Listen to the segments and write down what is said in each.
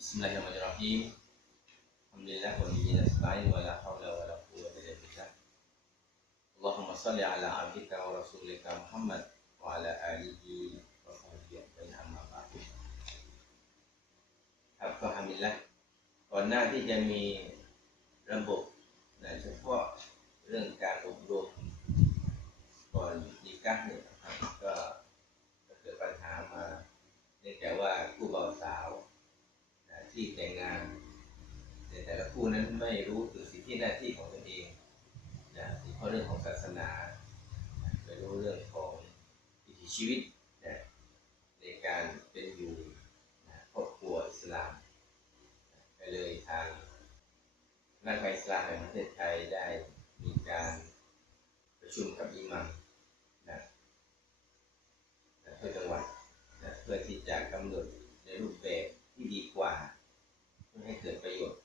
Bismillahirrahmanirrahim. Alhamdulillah wa bihi nasta'in wa la hawla wa la quwwata illa billah. Allahumma salli ala abdika wa rasulika Muhammad wa ala alihi wa sahbihi ajma'in amma ฮามิลละก่อนหน้าที่จะมีระบบนเฉพาะเรื่องการอบรมก่อนดีกัสเนี่ยก็เกิดปัญหามาเนื่องจากว่า ที่แต่งงานในแต่ละคู่นั้นไม่รู้ถึงสิทธิหน้าที่ของตนเองนะโดยเฉพาะเรื่องของศาสนาไม่รู้เรื่องของวิถีชีวิตนะในการเป็นอยู่นะครอบครัวอิสลามก็เลยทางนักการอิสลามแห่งประเทศไทยได้มีการประชุมกับอิหมัมนะนะทั่วจังหวัดนะเพื่อที่จะกำหนดในรูปแบบที่ดีกว่า เพื่อให้เกิดประโยชน์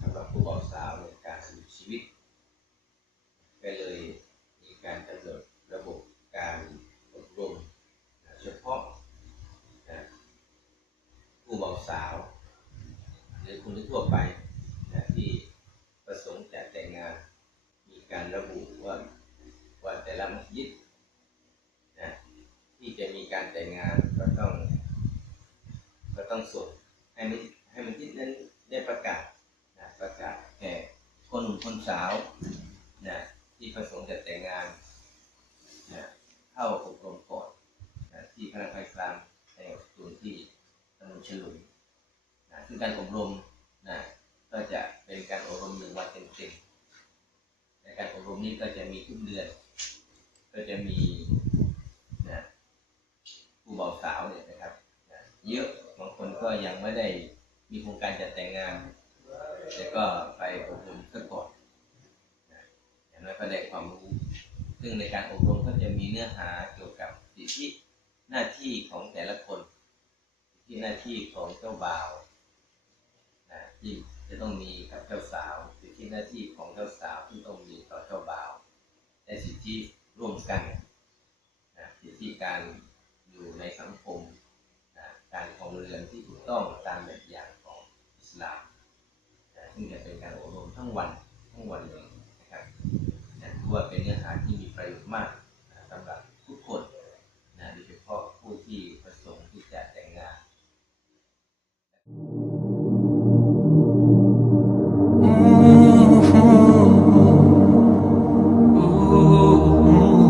สำหรับผู้บ่าวสาวในการดำเนินชีวิต ก็เลยมีการกำหนดระบบการอบรมนะเฉพาะนะผู้บ่าว สาว หรือคนทั่วไปนะที่ประสงค์จะแต่งงาน มีการระบุว่าว่าแต่ละมัสยิดนะที่จะมีการแต่งงานก็ต้อง ก็ต้องส่งให้มันให้มันทิดนั้นได้ประกาศนะประกาศแก่คนหนุ่มคนสาวนะที่ประสงค์จะแต่งงานนะเข้าอบรมก่อนนะที่คณะไฟกลางในส่วนที่ตำบลฉลุย นะซึ่งการอบรมนะก็จะเป็นการอบรมหนึ่งวันเต็มๆในการอบรมนี้ก็จะมีทุกเดือน ก็จะมีนะผู้บ่าวสาวเนี่ยนะครับเยอะบางคนก็ยังไม่ได้มีโครงการจัดแต่งงานแต่ก็ไปอบรมซะก่อนนะอย่างน้อยก็ได้ความรู้ ซึ่งในการอบรมก็จะมีเนื้อหาเกี่ยวกับสิทธิหน้าที่ของแต่ละคนทธิหน้าที่ของเจ้าบ่าว ที่จะต้องมีกับเจ้าสาวสิทธิหน้าที่ของเจ้าสาวที่ต้องมีต่อเจ้าบ่าวและสิทธิร่วมกันนะสิทธิการอยู่ในสังคมนะการของเรือนที่ถูกต้องตามแบบอย่างของอิสลามนะซึ่งจะเป็นการอบรมทั้งวันทั้งวันเลยนะครับนะถือว่าเป็นเนื้อหาที่มีประโยชน์มากนะสำหรับทุกคนนะโดยเฉพาะผู้ที่ประสงค์ที่จะแต่งงาน Senhor.